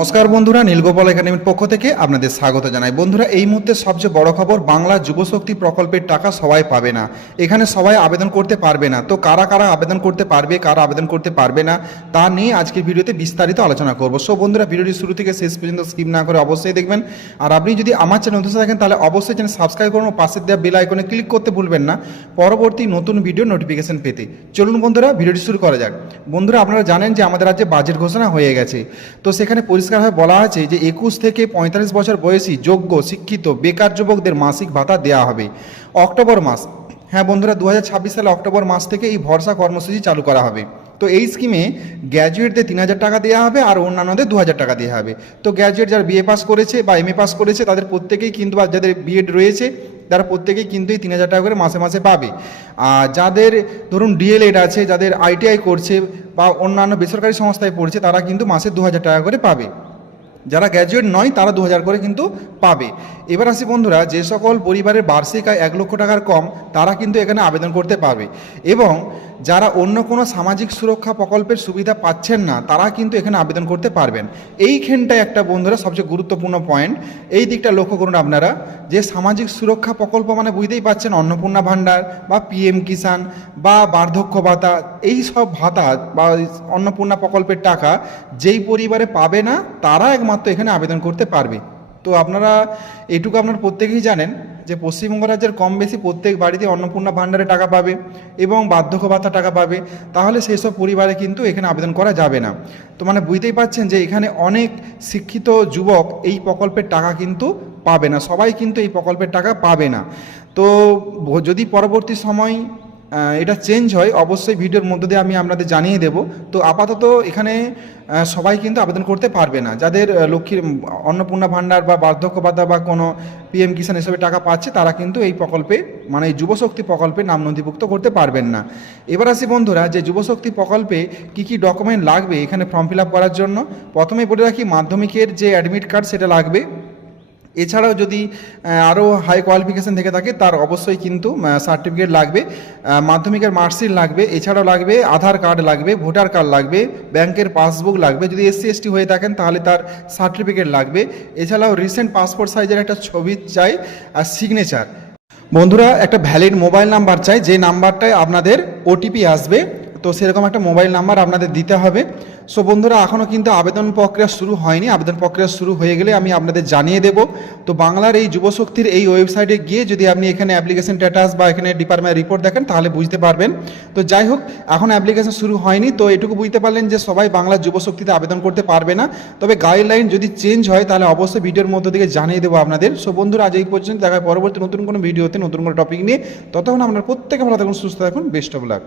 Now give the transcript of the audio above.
নমস্কার বন্ধুরা, নীলগোপাল একাডেমির পক্ষ থেকে আপনাদের স্বাগত জানাই। বন্ধুরা, এই মুহূর্তে সবচেয়ে বড় খবর, বাংলা যুবশক্তি প্রকল্পের টাকা সবাই পাবে না। এখানে সবাই আবেদন করতে পারবে না। তো কারা কারা আবেদন করতে পারবে, কারা আবেদন করতে পারবে না, তা নিয়ে আজকের ভিডিওতে বিস্তারিত আলোচনা করব। সো বন্ধুরা, ভিডিওটি শুরু থেকে শেষ পর্যন্ত স্কিপ না করে অবশ্যই দেখবেন। আর আপনি যদি আমার চ্যানেল নতুন থাকেন তাহলে অবশ্যই চ্যানেল সাবস্ক্রাইব করুন ও পাশে দেওয়া বেল আইকনে ক্লিক করতে ভুলবেন না পরবর্তী নতুন ভিডিও নোটিফিকেশন পেতে। চলুন বন্ধুরা, ভিডিওটি শুরু করা যাক। বন্ধুরা, আপনারা জানেন যে আমাদের রাজ্যে বাজেট ঘোষণা হয়ে গেছে। তো সেখানে পরিষ্কারভাবে বলা আছে যে 21 থেকে 45 বছর বয়সী যোগ্য শিক্ষিত বেকার যুবকদের মাসিক ভাতা দেওয়া হবে অক্টোবর মাস। হ্যাঁ বন্ধুরা, 2026 সালে অক্টোবর মাস থেকে এই ভরসা কর্মসূচি চালু করা হবে। তো এই স্কিমে গ্র্যাজুয়েটদের 3000 টাকা দেওয়া হবে আর অন্যান্যদের 2000 টাকা দেওয়া হবে। তো গ্র্যাজুয়েট যারা বিএ পাস করেছে বা এমএ পাস করেছে তাদের প্রত্যেকেই কিন্তু, বা যাদের বিএড রয়েছে তারা প্রত্যেকেই কিন্তু এই 3000 টাকা করে মাসে মাসে পাবে। আর যাদের ধরুন ডিএলএড আছে, যাদের আইটিআই করছে বা অন্যান্য বেসরকারি সংস্থায় পড়ছে, তারা কিন্তু মাসে 2000 টাকা করে পাবে। যারা গ্র্যাজুয়েট নয় তারা 2000 করে কিন্তু পাবে। এবার আসি বন্ধুরা, যে সকল পরিবারের বার্ষিক আয় 1 লক্ষ টাকার কম তারা কিন্তু এখানে আবেদন করতে পারবে। এবং যারা অন্য কোনো সামাজিক সুরক্ষা প্রকল্পের সুবিধা পাচ্ছেন না তারা কিন্তু এখানে আবেদন করতে পারবেন। এইখানটায় একটা বন্ধুরা সবচেয়ে গুরুত্বপূর্ণ পয়েন্ট, এই দিকটা লক্ষ্য করুন আপনারা, যে সামাজিক সুরক্ষা প্রকল্প মানে বুঝতেই পাচ্ছেন, অন্নপূর্ণা ভাণ্ডার বা পিএম কিষাণ বা বার্ধক্য ভাতা, এই সব ভাতা বা অন্নপূর্ণা প্রকল্পের টাকা যেই পরিবারে পাবে না তারা একমাত্র এখানে আবেদন করতে পারবে। তো আপনারা এটুকু আপনারা প্রত্যেকেই জানেন যে পশ্চিমবঙ্গ রাজ্যের কম বেশি প্রত্যেক বাড়িতে অন্নপূর্ণা ভাণ্ডারে টাকা পাবে এবং বার্ধক্য ভাতা টাকা পাবে। তাহলে সেই সব পরিবারে কিন্তু এখানে আবেদন করা যাবে না। তো মানে বুঝতেই পাচ্ছেন যে এখানে অনেক শিক্ষিত যুবক এই প্রকল্পের টাকা কিন্তু পাবে না, সবাই কিন্তু এই প্রকল্পের টাকা পাবে না। তো যদি পরবর্তী সময় এটা চেঞ্জ হয় অবশ্যই ভিডিওর মধ্য দিয়ে আমি আপনাদের জানিয়ে দেব। তো আপাতত এখানে সবাই কিন্তু আবেদন করতে পারবে না। যাদের লক্ষ্মীর অন্নপূর্ণা ভাণ্ডার বা বার্ধক্য ভাতা বা কোনো পিএম কিষাণ এসবের টাকা পাচ্ছে তারা কিন্তু এই প্রকল্পে, মানে এই যুবশক্তি প্রকল্পে নাম নথিভুক্ত করতে পারবেন না। এবার আসি বন্ধুরা, যে যুবশক্তি প্রকল্পে কী কী ডকুমেন্ট লাগবে এখানে ফর্ম ফিল আপ করার জন্য। প্রথমে বলে রাখি, মাধ্যমিকের যে অ্যাডমিট কার্ড সেটা লাগবে। এছাড়াও যদি আরও হাই কোয়ালিফিকেশান থেকে থাকে তার অবশ্যই কিন্তু সার্টিফিকেট লাগবে, মাধ্যমিকের মার্কশিট লাগবে। এছাড়াও লাগবে আধার কার্ড লাগবে, ভোটার কার্ড লাগবে, ব্যাংকের পাসবুক লাগবে। যদি এসসি এসটি হয়ে থাকেন তাহলে তার সার্টিফিকেট লাগবে। এছাড়াও রিসেন্ট পাসপোর্ট সাইজের একটা ছবি চাই আর সিগনেচার। বন্ধুরা, একটা ভ্যালিড মোবাইল নাম্বার চাই, যে নাম্বারটায় আপনাদের ওটিপি আসবে। তো সেরকম একটা মোবাইল নাম্বার আপনাদের দিতে হবে। সো বন্ধুরা, এখনও কিন্তু আবেদন প্রক্রিয়া শুরু হয়নি। আবেদন প্রক্রিয়া শুরু হয়ে গেলে আমি আপনাদের জানিয়ে দেব। তো বাংলার এই যুবশক্তির এই ওয়েবসাইটে গিয়ে যদি আপনি এখানে অ্যাপ্লিকেশন স্ট্যাটাস বা এখানে ডিপার্টমেন্ট রিপোর্ট দেখেন তাহলে বুঝতে পারবেন। তো যাই হোক, এখন অ্যাপ্লিকেশন শুরু হয়নি, তো এটুকু বুঝতে পারলেন যে সবাই বাংলার যুবশক্তিতে আবেদন করতে পারবে না। তবে গাইডলাইন যদি চেঞ্জ হয় তাহলে অবশ্যই ভিডিওর মধ্য থেকে জানিয়ে দেবো আপনাদের। সো বন্ধুরা, আজ এই পর্যন্ত, দেখা পরবর্তী নতুন কোনো ভিডিওতে নতুন কোনো টপিক নিয়ে। ততক্ষণ আপনারা প্রত্যেকে ভালো থাকুন, সুস্থ থাকুন। Best of luck.